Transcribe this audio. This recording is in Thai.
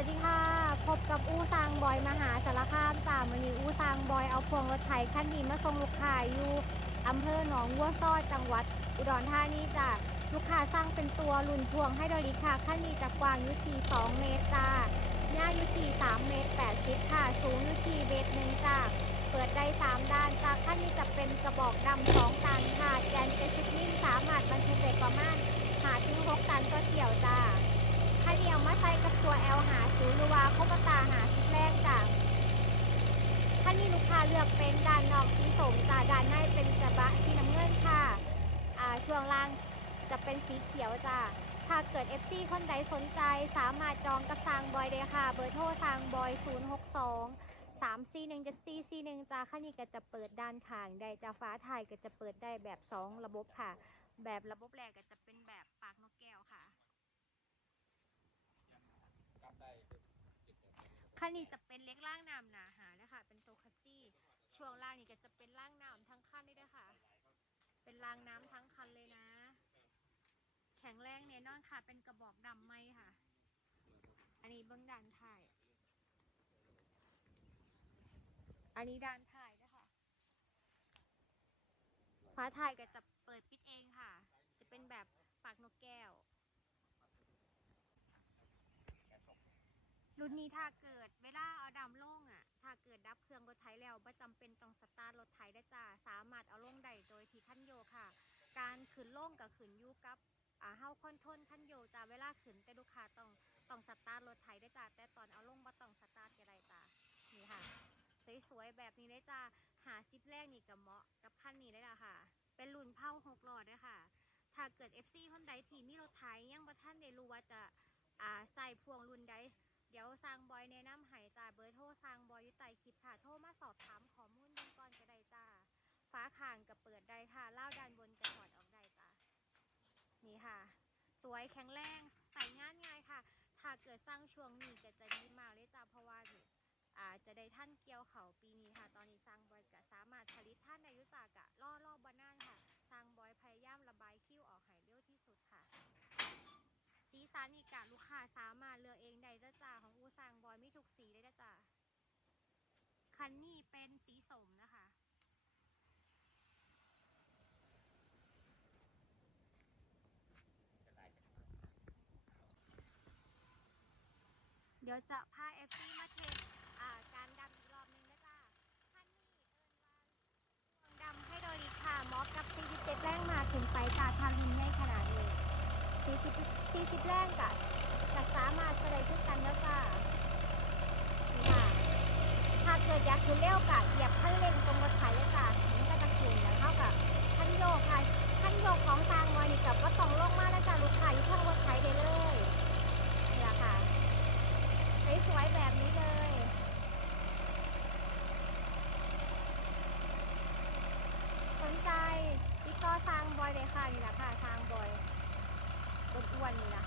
วัสดีค่ะ พบกับอูซางบอยมหาสารคามจ้ามันนี้อู้สร้างบอยเอาพวงรถไถคันนี้มาส่งลูกค้าอยู่อำเภอหนองวัวซ้อจังหวัด อุดรธานีจ้าลูกค้าสร้างเป็นตัวรุ่นพวงให้ดอลิค่ะคันนี้จะกว้างอยู่ที่2เมตรจ้าหน้าอยู่ที่3เมตร80ค่ะ สูงอยู่ที่เมตรหนึ่งจ้าเปิดได้3ด้านจ้าคันนี้จะเป็นกระบอกดำสองตันค่ะแกนเจสิบนิ่มสามารถบรรทุกได้ประมาณหาถึงหกตันก็เกี่ยวจ้า ข้าเหนียวมาใส่กับตัวแอลหาศูนย์หรือว่าโคกตาหาชุดแรกจ้ะท่านนี้ลูกค้าเลือกเป็นด้านนอกสีสมจ้ะด้านในเป็นกระบะสีน้ำเงินค่ะอ่าช่วงล่างจะเป็นสีเขียวจ้ะถ้าเกิด FC คนใดสนใจสามารถจองกับทางบอยได้ค่ะ เบอร์โทรทางบอย 062 3 4 1 7 4 4 1จ้าข้างนี้ก็จะเปิดด้านข้างได้จ้าฟ้าถ่ายก็จะเปิดได้แบบ 2 ระบบค่ะ แบบระบบแรกก็จะเป็นแบบปากนกแก้วค่ะ คั นนี้จะเป็นเล็กล่างน้ำหนาหาเลยค่ะ เป็นโตคัสซี่ ช่วงล่างนี่ก็จะเป็นล่างน้ำทั้งคันนี่ด้วยค่ะ เป็นรางน้ำทั้งคันเลยนะ แข็งแรงแน่นอนค่ะ เป็นกระบอกดำไหมค่ะ อันนี้เบื้องด้านถ่าย อันนี้ด้านถ่ายด้วยค่ะฟ้าถ่ายก็จะเปิดปิดเองค่ะ จะเป็นแบบปากนกแก้ว รุ่นนี้ถ้าเกิดเวลาเอาดำลงอะ ถ้าเกิดดับเครื่องรถไถแล้วไม่จำเป็นต้องสตาร์ทรถไถได้จ้า สามารถเอาลงได้โดยที่ขั้นโยค่ะ การขึ้นลงกับขึ้นยู่กับอ่าเฮาคอนโทรลขั้นโยจ้าเวลาขึ้นแต่ลูกค้าต้องต้องสตาร์ทรถไถได้จ้าแต่ตอนเอาลงบ่ต้องสตาร์ทก็ได้จ้านี่ค่ะ สวยๆแบบนี้ได้จ้าหาซิปแรกนี่กับเหมาะกับคันนี้ได้ละค่ะ เป็นรุ่นเผาหกหลอดด้วยค่ะ ถ้าเกิด FC คนใดที่มีรถไถยังบ่ท่านได้รู้ว่าจะอ่าใส่พวงรุ่นใด เดี๋ยวสร้างบอยแนะนำให้จ้าเบอร์โทรสร้างบอยอยู่ใต้คลิปค่ะ โทรมาสอบถามข้อมูลเบื้องก่อนก็ได้จ้าฟ้าคางกับเปิดได้ค่ะเล่าด้านบนกระถอดออกได้จ้านี่ค่ะ สวยแข็งแรงใส่งานง่ายค่ะ ถ้าเกิดสร้างช่วงนี้ก็จะดีมากเลยจ้าเพราะว่านี่อาจะได้ท่านเกี่ยวเขาปีนี้ค่ะ ตอนนี้สร้างบอยก็สามารถผลิตท่านในยุจากะล่อรอบบานานค่ะ สร้างบอยพยายามระบายคิ้วออกให้เร็วที่สุดค่ะ สีสันอีกะลูกค้าสามารถเลือกเองได้จ้าจ้าของอูซางบอยมีทุกสีได้จ้าจ้าคันนี้เป็นสีสมนะคะ เดี๋ยวจะพาเอฟซีมาเทสอ่าการดำอีกรอบหนึงนะจ้าคันนี้เอินว่าดำให้โดริค่ะมอกับ47แรงมาถึงไปจ้าทำหินใหญ่ขนาดนี้ สี่สิบสี่สิบแรกอะจะสามารถแสดงขึ้นกันแล้วค่ะนี่ค่ะ ถ้าเกิดอยากขึ้นเร็วกะเหยียบขั้นเร่งตรงรถไถเลยค่ะถึงก็จะขึ้นแล้วเท่ากับขั้นโยกค่ะคันโยกของทางมอยนี่กับว่าต้องลงมาแล้วจ้าลูกค้าอยู่ข้างรถไถได้เลยนี่แหละค่ะสวยๆแบบนี้เลย สนใจ ติ